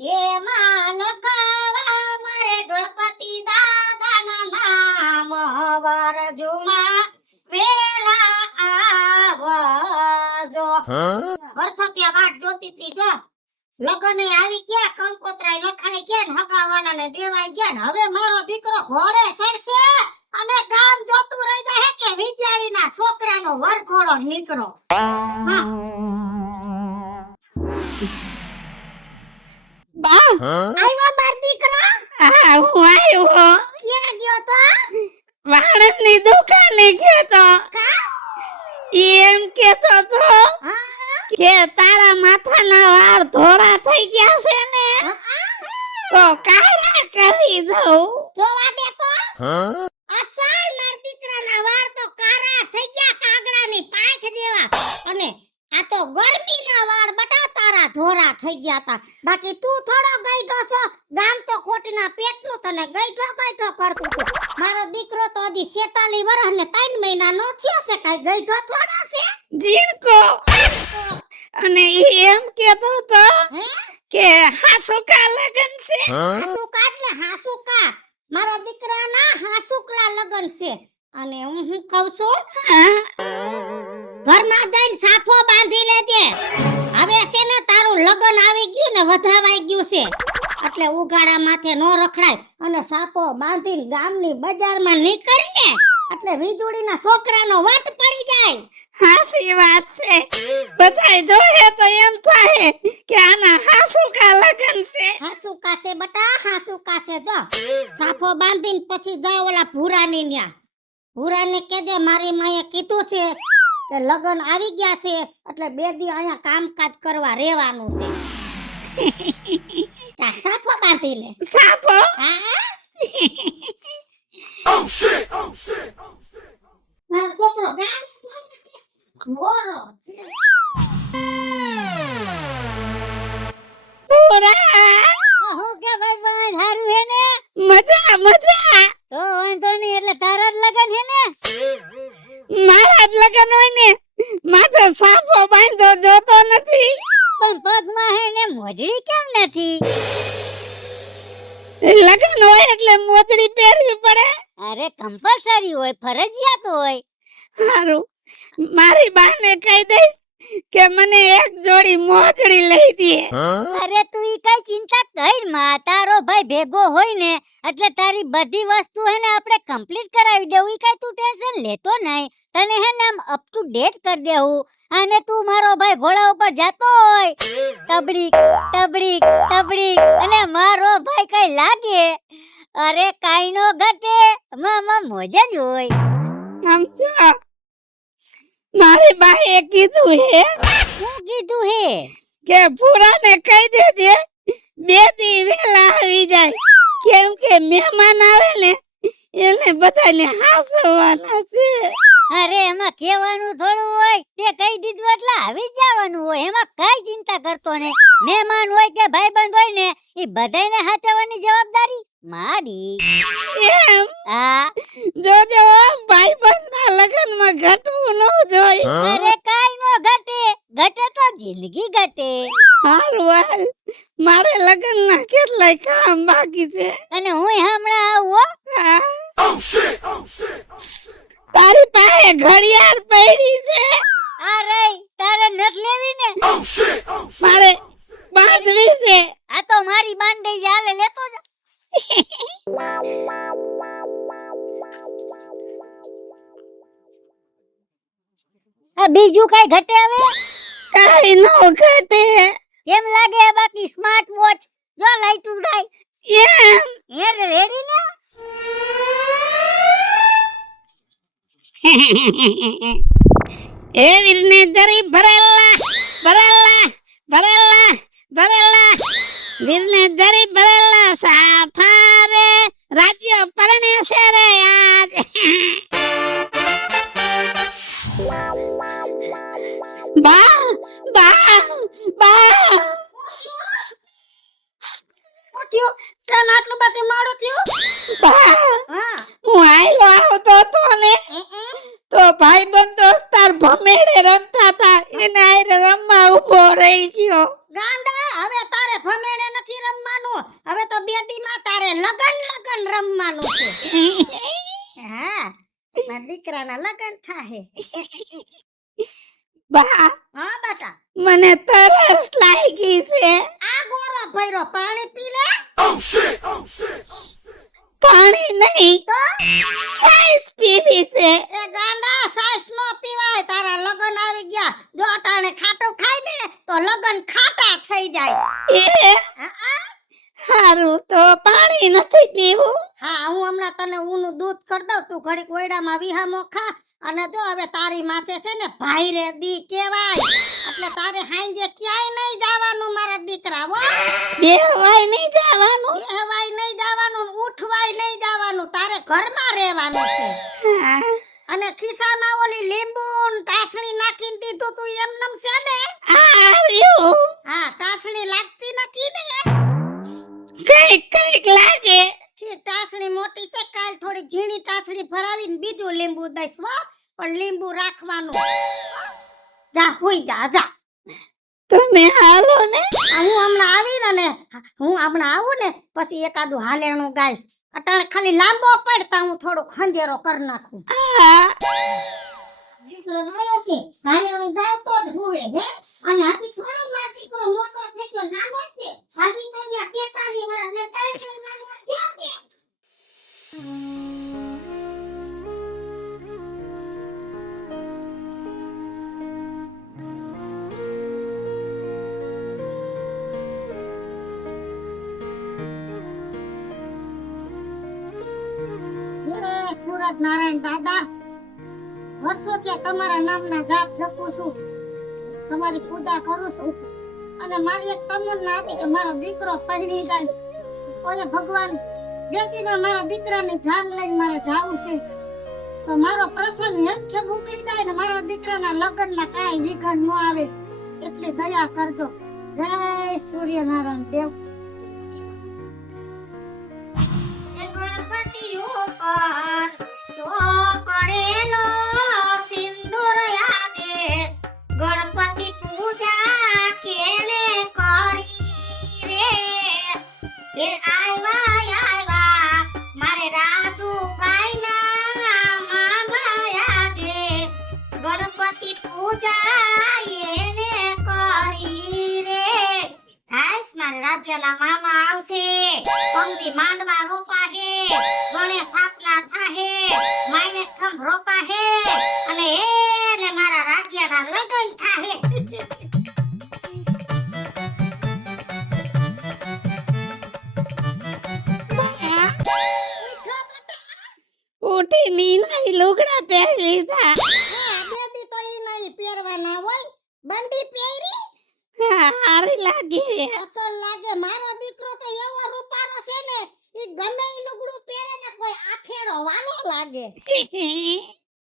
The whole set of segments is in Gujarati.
એમાં લખાવા મારે ગણપતિ દાદાના નામ વરજુમાં વેલા આવજો. વર્ષો ત્યાં વાટ જોતી હતી જો લગને આવી ગયા, કંકોત્રાય લખાઈ ગયા ને હગાવાના ને દેવાઈ ગયા ને હવે મારો દીકરો ઘોડે ચડશે અને ગામ જોતું રહી જાય કે વિચારીના છોકરાનો વરઘોડો નીકળો. બા આવ્યો માર દીકરો? હા હું આવ્યો. ક્યાં ગયો તો? વાણની દુકાને ગયો તો. એમ કેતો તો કે તારા માથાના વાળ ધોળા થઈ ગયા છે ને તો કાળા કરી દઉં. જોવા દે તો. અસલ માર દીકરાના વાળ તો કાળા થઈ ગયા કાગડાની પાંખ જેવા, અને આ તો ગરમીના વાળ બટા તારા ધોળા થઈ ગયા તા. બાકી તું થોડો ગઈઢો છો, ગામ તો ખોટના પેટનું તને ગઈઢો કરતું હતું. મારો દીકરો તો હજી 46 વર્ષ ને 3 મહિનાનો થયો છે, કાઈ ગઈઢો થોડો છે? જીણકો. અને ઈ એમ કેતો તો કે હાસુકા લગન છે. હાસુકા એટલે હાસુકા, મારા દીકરાના હાસુકલા લગન છે. અને હું કહું છું ઘરમાં જઈને સાફો બાંધી લેજે. હવે છે ને તારું લગન આવી ગયું ને વધાવાઈ ગયું છે, એટલે ઉગાડા માથે નો રખડાય અને સાફો બાંધીને ગામની બજારમાં નીકળને એટલે વીજળીના છોકરાનો વટ પડી જાય. હાસી વાત છે. બધાય જોહે તો એમ થાય કે આના હાસુકા લગન છે. હાસુકા છે બટા, હાસુકા છે. જો સાફો બાંધીને પછી જા ઓલા ભૂરાની ન્યા. ભૂરાને કહેજે મારી માએ કીધું છે કે લગન આવી ગયા છે એટલે 2 દી અહીંયા કામકાજ કરવા રહેવાનું છે. જા સાફો બાંધી લે. સાફો? હા. Oh shit. મારો છોકરો ગામ ગોરો છે. પૂરા હું કે ભાઈ હારું હે ને? મજા મજા. તો વાંધો નહીં, એટલે તારા જ લગન હે ને? મારા જ લગન હોય ને, માથે સાફો બાંધો જોતો નથી. પણ પગમાં હે ને મોજડી કેમ નથી? લગન હોય એટલે મોજડી પહેરવી પડે. અરે કમ્પલસરી હોય, ફરજિયાત હોય. હારું, મારી બાને કહી દઈશ કે મને એક જોડી મોજડી લઈ દે. અરે તું ઈ કઈ ચિંતા કર માં, તારો ભાઈ ભેગો હોય ને એટલે તારી બધી વસ્તુ હે ને આપણે કમ્પ્લીટ કરાવી દેવું. ઈ કઈ તું ટેન્શન લેતો નહીં, તને હે ને આમ અપ ટુ ડેટ કરી દેવું. અને તું મારો ભાઈ ઘોડા ઉપર જાતો હોય તબડીક તબડીક તબડીક, અને મારો ભાઈ કઈ લાગે અરે કાઈ નો ઘટે, મામા મોજ જ હોય. સમજો, મારી બાએ કીધું હે. શું કીધું હે? કે ભૂરાને કહી દેજે 2 દી વેલા આવી જાય, કેમ કે મહેમાન આવે ને એને બધાને હાસવાના છે. અરે એમાં કહેવાનું થોડું હોય, તે કહી દીધું એટલે આવી જ જવાનું હોય. એમાં કઈ ચિંતા કરતો નહીં. મહેમાન હોય કે ભાઈબંધ હોય ને એ બધાને હાચવવાની જવાબદારી મારી. એમ? હા. જોજો ભાઈબંધના લગનમાં ઘટવું ન જોઈએ. અરે કાઈ નો ઘટે, ઘટે તો જિંદગી ઘટે. હારું હાલ, મારે લગનના કેટલાય કામ બાકી છે. અને હું હમણાં આવું. હા. તારી પાસે ઘડિયાળ પડી છે? અરે તારે નથ લેવી ને? મારે બાંધવી છે. આ તો મારી બાંધી હાલે લેતો જા. આ બીજું કઈ ઘટે હવે? કાઈ નો ઘટે. કેમ લાગે? બાકી સ્માર્ટ વોચ જો લાઈટું થાય. એમ? એ રેડી ને? એ વીરને જરી ભરેલા ભરેલા ભરેલા ભરેલા, વીરને જરી ભરેલા સાફા રે રાજ્ય પરણે છે રે આજ. બા બા બા થયો કેમ આટલું બધું મોડું થયું? બા હા. હું આયલો આવતો તો ને તો ભાઈબંધ દોસ્તાર ભમેડે રમતા હતા, એને આયરે રમવા ઊભો રહી ગયો. ગાંડા, હવે તારે ભમેડે નથી રમવું. હવે તો 2 દીમાં તારે લગન રમવાનું છે. હા મારા દીકરાના લગન થાહે. બા હા બેટા મને તરસ લાગી છે. આ ગોરો ભઈરો પાણી પી લે. પાણી નહીં તો છાશ પીવી છે. એ ગાંડા સાઈસ નો પીવાય. તારા લગન આવી ગયા. જો અટાણે ખાટું ખાઈ ને તો લગન ખાટા થઈ જાય. એ હા હારું તો પાણી નથી પીવું. હા હું હમણાં તને ઊનું દૂધ કરી દઉં. તું ઘડીક ઓયડામાં વિહામો ખા. અને જો હવે તારી માથે છે ને ભાઈ રે દી કહેવાય. એટલે તારે હાંજે ક્યાંય નહીં જવાનું મારા દીકરા. હો બેહવાય નહીં જવાનું. બેહવાય નહીં જવાનું, ઉઠવાય નહીં જવાનું. તારે ઘરમાં રહેવાનું છે. હા. અને ખિસ્સામાં ઓલી લીંબુ ને ટાસણી નાખીને દીધું તું એમનેમ છે ને. આ રહ્યું. હા ટાસણી લાગતી નથી ને. કઈક લાગે. ઠીક ટાસણી મોટી છે. કાલ થોડી ઝીણી ટાસણી ભરાવીને બીજું લીંબુ દઈશ. હો પણ લીંબુ રાખવાનું. જા હુઈ જા. તમે હાલો ને. હું હમણાં આવીને ને હું હમણાં આવું ને પછી એકાદું હાલેણું ગાઈશ. અટાણે ખાલી લાંબો પડતા હું થોડું ખંજેરો કરી નાખું. હા. દીકરો નાનો છે. હાલેણું ગાવતો જ હુએ હે. અને હાથી થોડો માર દીકરો મોટો થઈ ગયો નાનો છે. હાથી તો ત્યાં 43 વર્ષ ને 43 નાનો થયો છે. સુરત નારાયણ દાદા વર્ષોથી તમારા નામના જાપ જપું છું. તમારી પૂજા કરું છું. અને મારી એક તમન્ના હતી કે મારો દીકરો પહેરી જાય. ઓય ભગવાન બેટીમાં મારા દીકરાની જાન લઈને મારે જાવું છે. તો મારો પ્રસંગ હેઠે મૂકી જાય ને મારા દીકરાના લગ્નમાં કાંઈ વિઘન ન આવે એટલી દયા કરજો. જય સૂર્યનારાયણ દેવ. ગણપતિ ઉપર સોપડેલો સિંદૂર યાદે ગણપતિ પૂજા કેને કરી રે. એ આયવા મારે રાજુભાઈના મામા યાદે ગણપતિ પૂજા એને કરી રે. આઈસ મારે રાજ્યના મામા આવશે. પંક્તિ માંડવા રોપા હે. ગણે થાપના થાહે. માઈને થંભ રોપા હે. અને એને મારા રાજ્યના લગન થાહે. ઉઠી નીના લુગડા પહેરી લીધા. બેટી તો ઈ નહીં પહેરવાના હોય. બંડી પહેરી હારી લાગે. અસલ લાગે. મારો દીકરો તો એવો રૂપારો છે ને ઈ ગમે ઈ લુગડું પહેરે ને કોઈ આખેડો વાલો લાગે.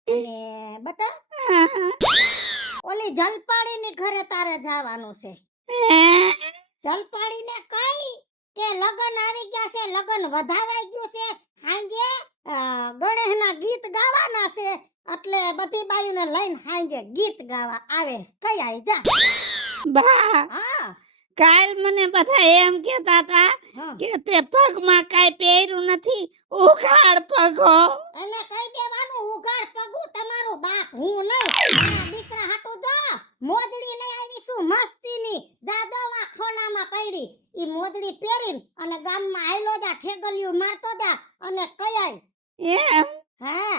અને બટા ઓલી જલપાડીની ઘરે તારે જવાનું છે. જલપાડીને કઈ કે લગન આવી ગયા છે. લગન વધાવાઈ ગયું છે. હાંજે ગણેશના ગીત ગાવાના છે. એટલે બધી બાયુને લઈને હાંજે ગીત ગાવા આવે. કઈ આવી જા. બા હા કાલ મને બધા એમ કહેતા હતા હા. કે તે પગમાં કાઈ પહેર્યું નથી. ઉઘાડ પગો. એને કહી દેવાનું ઉઘાડ પગું તમારું બાપ હું નહીં. મારા દીકરા હાટુ જો મોજડી લઈ આવી છું મસ્તીની. દાદોવા ખોલામાં પડી. ઈ મોજડી પહેરીને અને ગામમાં આયલો જા ઠેગલિયું મારતો જા અને કયાય. એમ હા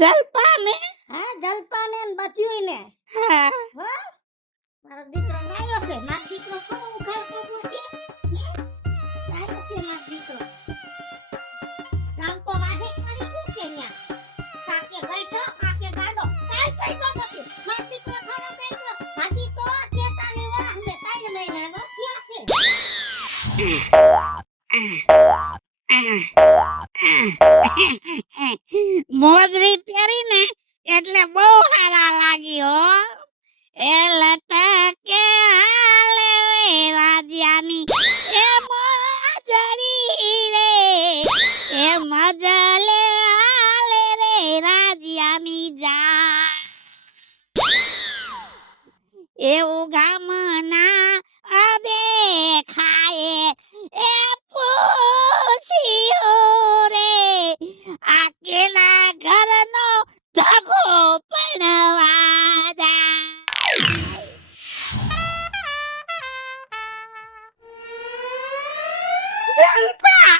જલપાને. હા જલપાને ને બધ્યુંય ને. હા હો મારો દીકરો નાયો છે. મારો દીકરો કોનો ઉઘાડ પગો છે. નાયો છે મારો દીકરો. ગામ તો વાહે પડી ગયું છે ન્યા. કાકે બેઠો કાકે ગાડો કાઈ કઈતો નથી. મારો દીકરો થોડો બેઠો હાજી તો 43 વર્ષ ને 3 મહિનાનો થયો છે. મોજરી પહેરીને એટલે બહુ સારા લાગી હો. એ લટકે હાલે રે રાજ્યાની એ મોજરી રે. એ મજલે હાલે રે રાજ્યાની જા. એવું ગામના અબે ખાય એ જલપા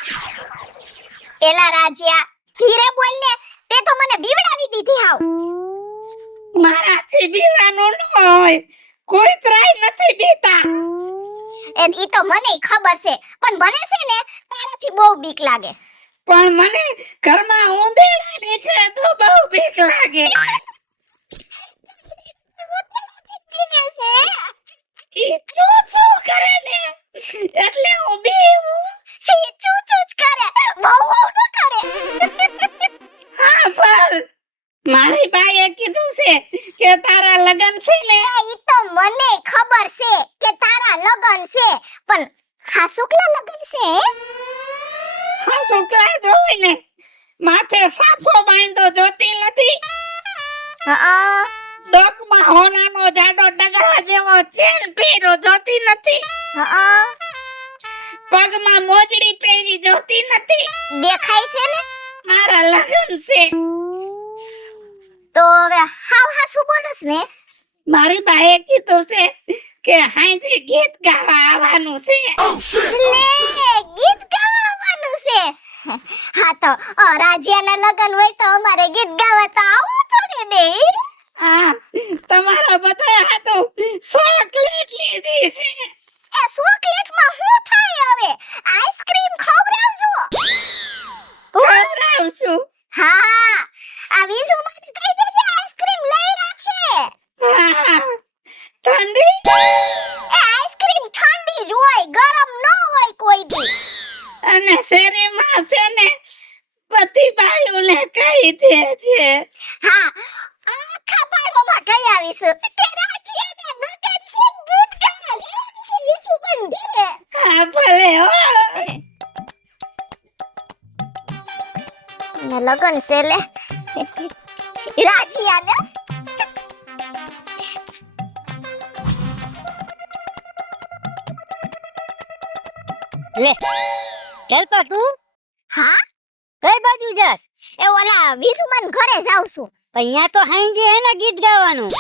એલા રાજ્યા ધીરે બોલ ને, તે તો મને બીવડાવી દીધી હાવ. મારાથી બીવાનું ન હોય, કોઈ ત્રાય નથી બીતા. ઈ તો મને ખબર છે, પણ મને છે ને તારાથી બહુ બીક લાગે. પણ મને ઘરમાં ઉંદરડા નીકળે તો બહુ બીક લાગે. ઈ ચૂ ચૂ કરે ને એટલે હું બીવું. સી ચૂ ચૂ જ કરે, વહુ વહુ ન કરે. હા પણ મારી બાઈએ કીધું છે કે તારા લગન છે ને. ઈ તો મને ખબર છે કે તારા લગન છે, પણ હા શુક્લા લગન છે હે? હા શુક્લા જ હોય ને. માથે સાફો બાંધો જોતી નથી. ડોકમાં હોનાનો જાડો ડગરા જેવો ચેન પહેરો જોતી નથી. પગમાં મોજડી પહેરી જોતી નથી. દેખાય છે ને? મારા લગન છે. તો હવે હાવ હાસુ બોલસ ને? મારી બાએ કીધું છે કે હાંજે ગીત ગાવા આવવાનું છે. લે ગીત ગાવા આવવાનું છે. હા તો રાજ્યાના લગન હોય તો અમારે ગીત ગાવા તો આવવું પડે ને. આ તમારા બધા હાટુ ચોકલેટ લીધી છે. એ ચોકલેટમાં શું થાય હવે? આઈસ્ક્રીમ ખવડાવજો. ખવડાવશું. હા આ વિજુ મને કહી દેજે આઈસ્ક્રીમ લઈ રાખે. હા, ઠંડી એ આઈસ્ક્રીમ ઠંડી જ હોય, ગરમ ન હોય કોઈ દી. અને શેરીમાં છે ને પતિ બાયુને કહી દે છે. હા આખા પાડોમાં કહી આવીશું કે રાજ્યાના લગન છે, ગીત ગાવા જવાનું છે વિજુ પણ ઘરે. હા ભલે હો. ને લગન છે લે રાજ્યાને. લે ચાલ પા તું હા કઈ બાજુ જાસ? એ ઓલા વિજુમાન ઘરે જાઉં છું. અહીંયા તો હાંજે હે ને ગીત ગાવાનું.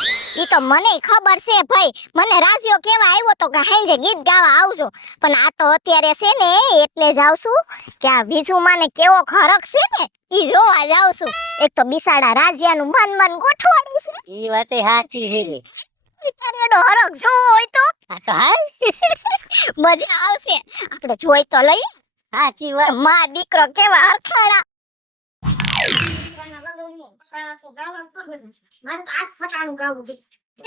ઈ તો મને ખબર છે ભાઈ, મને રાજ્યો કેવા આવ્યો તો કે હાંજે ગીત ગાવા આવજો, પણ આ તો અત્યારે છે ને એટલે જાઉં છું કે આ વિજુમાને કેવો ખરક છે ને ઈ જોવા જાઉં છું. એક તો બિસાડા રાજ્યાનું મન ગોઠવાડું છે. ઈ વાતે સાચી છે લે. તારે એનો હરક જોવો હોય તો આ તો હાલ મજા આવશે. આપણે જોઈ તો લઈએ. સાચી વાત. માં દીકરો કેવા હરખાડા. મારે તો આજ ફટાણું ગાવું છે.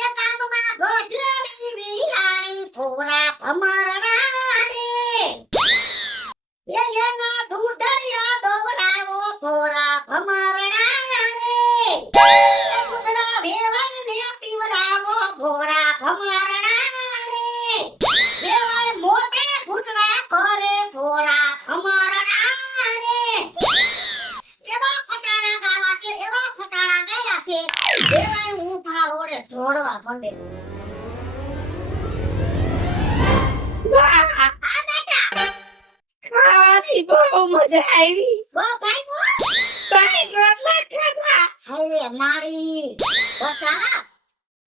એ ગામમાં ગોધડી વિહાણી થોરા ભમરડા રે. એના દૂધડિયા દોરાવો થોરા ભમરડા રે. એ દૂધડા વેવણને પીવરાવો થોરા ભમરડા રે. વેવણ મોટે ઘૂંટડા કરે થોરા ભમરડા રે. એવા ફટાણા ગાવા છે, એવા ફટાણા ગાયા છે. વેવણ ઊભા રોડે જોડવા માંડે. વાહ, આ બેટા ખાવાની બહુ મજા આવી. ઓ ભાઈ બો ત્રણ રોટલા ખાધા. હાયરે મારી બટા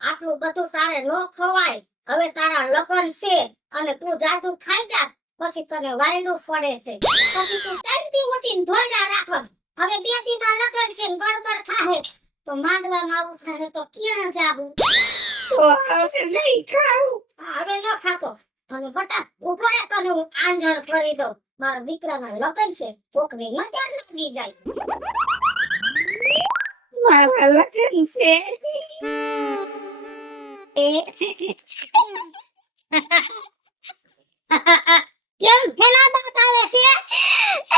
આટલું બધું તારે નો ખવાય. હવે તારા લગન છે અને તું જાદુ ખાઈ જા પછી તને વાયડું પડે છે. પછી તું 3 દી ઉતીન ધોડા રાખો. હવે 2 દીમાં લગન છે ને ગડબડ થાહે તો માંડવામાં આવું થાહે તો ક્યાં જાવું? તો હવે નહીં ખાવું. હવે ન ખાતો. અને બટા ઉભો રે તને હું આંજણ કરી દઉં. મારા દીકરાના લગન છે, છોકરી નજર લાગી જાય. મારા લગન છે. કેમ ફેના દાંત આવે છે?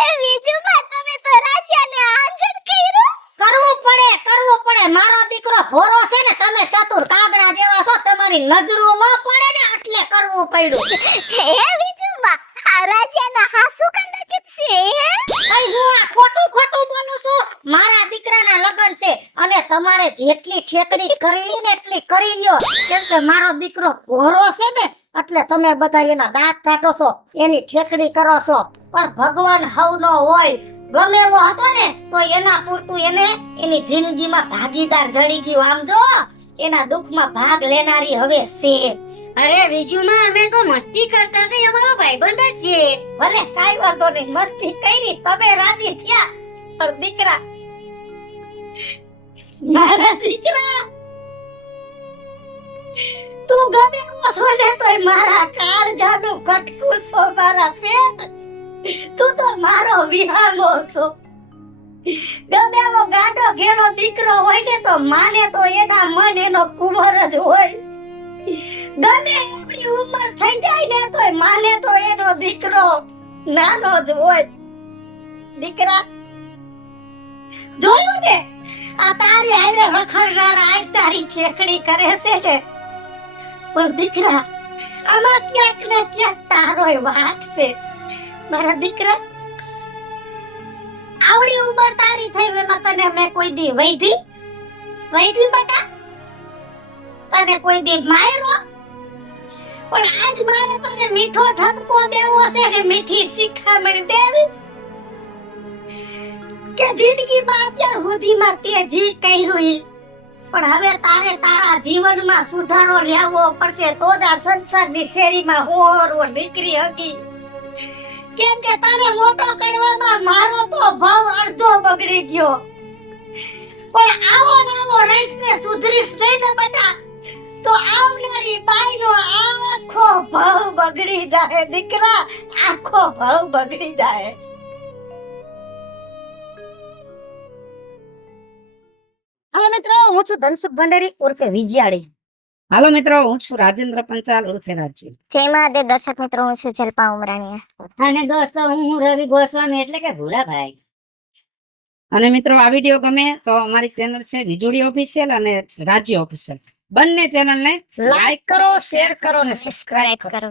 એ વિજુમાં તમે તો રાજ્યાને આંજણ કર્યું. કરવું પડે. મારો દીકરો ભોરો છે ને, તમે ચતુર કાગડા જેવા છો. તમારી નજરો ન પડે ને એટલે કરવું પડ્યું. હે વિજુમાં આ રાજ્યાના હાસુ કલર છે કઈ હું આ ખોટું બોલું છું? મારા દીકરાના લગન છે અને તમારે જેટલી ઠેકડી કરવી ને એટલી કરી લ્યો. કેમ કે મારો દીકરો ભોરો છે ને એટલે તમે બધા એના દાંત કાઢો છો, એની ઠેકડી કરો છો. પણ ભગવાન હવનો હોય. ગમે એવો હતો ને તો એના પૂરતું એને એની જિંદગીમાં ભાગીદાર જડી ગયું. આમ જો એના દુઃખમાં ભાગ લેનારી હવે છે. અરે વિજુમાં અમે તો મસ્તી કરતા હતા, એ અમારો ભાઈબંધ જ છે. ભલે કાઈ વાંધો નહીં, મસ્તી કરી, તમે રાજી થયા. પણ દીકરા, મારા દીકરા, તું ગમે એવો છો ને તોય મારા કાળજાનું કટકું છો, મારા પેટ. તું તો મારો વિહામો છો. ગમે એવો ગાડો ઘેલો દીકરો હોય ને તો માને તો એના મન એનો કુંવર જ હોય. ગમે એવડી ઉંમર થઈ જાય ને તોય માને તો એનો દીકરો નાનો જ હોય. દીકરા, જોયું ને આ તારી હારે રખડનારા આજ તારી ઠેકડી કરે છે ને, પણ દીકરા આમાં ક્યાંક ને ક્યાંક તારોય વાંક છે. મારા દીકરા, આવડી ઉંમર તારી થઈ એમાં તને મેં કોઈ દી વૈઢી બટા, તને કોઈ દી માર્યો? પણ આજ મારે તને મીઠો ઠપકો દેવો છે ને મીઠી શિખામણ દેવી કે જિંદગીમાં અત્યાર સુધીમાં તે જી કર્યું ઈ. પણ હવે તારે તારા જીવનમાં સુધારો લેવો પડશે, તો જ આ સંસારની શેરીમાં હોરો નીકળી હકી. કેમ કે તને મોટો કરવામાં મારો તો ભાવ અડધો બગડી ગયો. પણ આવો નાવો રહીશને સુધરીશ નહીં ને બટા, તો આવનારી બાઈનો આખો ભાવ બગડી જાય. દીકરા, આખો ભાવ બગડી જાય. હાલો મિત્રો, હું છું ધનસુખ ભંડારી ઉર્ફે વિજયાળી. હાલો મિત્રો, હું છું રાજેન્દ્ર પંચાલ ઉર્ફે રાજુ. જય મહાદેવ દર્શક મિત્રો, હું છું જલપા ઉમરાણીયા. અને દોસ્તો, હું રવિ ગોસ્વામી એટલે કે ભૂરાભાઈ. અને મિત્રો, આ વિડીયો ગમે તો અમારી ચેનલ છે વિજોડી ઓફિશિયલ અને રાજ્ય ઓફિશિયલ, બંને ચેનલને લાઈક કરો, શેર કરો અને સબસ્ક્રાઇબ સબસ્ક્રાઇબ કરો. કરો.